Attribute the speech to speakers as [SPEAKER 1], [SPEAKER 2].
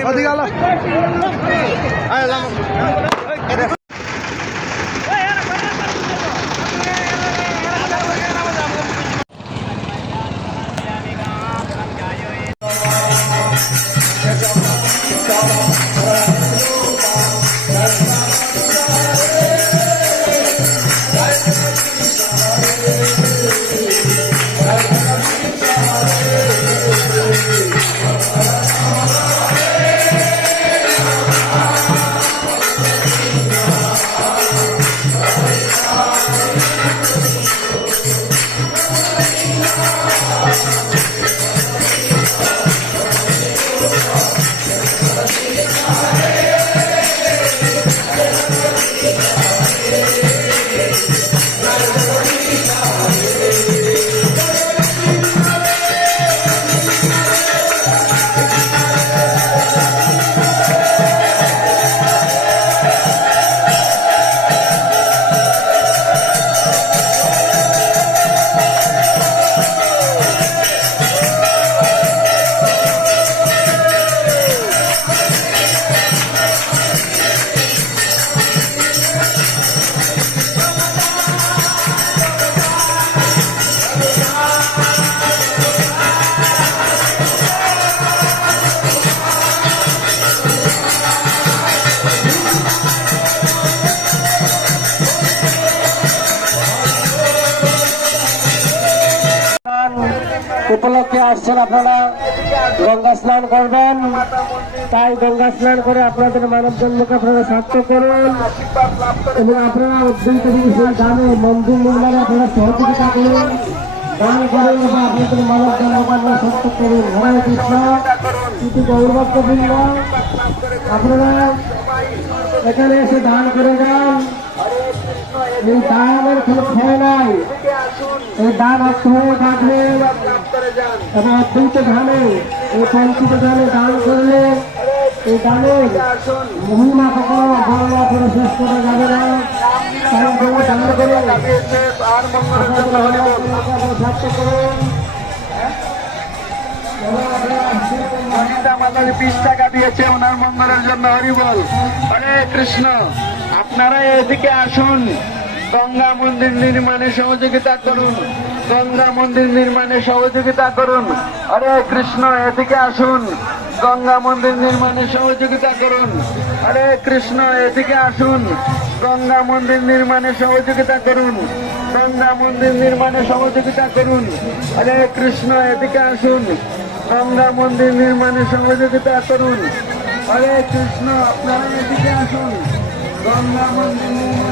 [SPEAKER 1] ওদিকে thank উপলক্ষে আসছেন আপনারা। গঙ্গা স্নান করবেন। তাই গঙ্গা স্নান করে আপনাদের মানব জন্মকে আপনারা সার্থক করুন। এবং আপনারা অত্যন্ত দানে মন্দির নির্মাণে আপনারা সহযোগিতা করুন। আপনারা এখানে এসে দান করে যান। এই নাই। দান অর্থ থাকবে। এবং অদ্বৈত ধানে এই পঞ্চিত ধানে দান করলে এই দানের মহিমা কখনো বর্ণনা করে শেষ করা যাবে না। আপনারা দান করে। আপনাদের করুন
[SPEAKER 2] মাতার বিশ টাকা দিয়েছে ওনার মঙ্গলের জন্য হরি হরে কৃষ্ণ আপনারা এদিকে আসুন। গঙ্গা মন্দির নির্মাণে সহযোগিতা করুন। গঙ্গা মন্দির নির্মাণে সহযোগিতা করুন। হরে কৃষ্ণ, এদিকে আসুন। গঙ্গা মন্দির নির্মাণে সহযোগিতা করুন। হরে কৃষ্ণ, এদিকে আসুন। গঙ্গা মন্দির নির্মাণে সহযোগিতা করুন। গঙ্গা মন্দির নির্মাণে সহযোগিতা করুন। হরে কৃষ্ণ, এদিকে আসুন। গঙ্গা মন্দির নির্মাণে সহযোগিতা করুন। হরে কৃষ্ণ, আপনারা এদিকে আসুন। গঙ্গা মন্দির নির্মাণে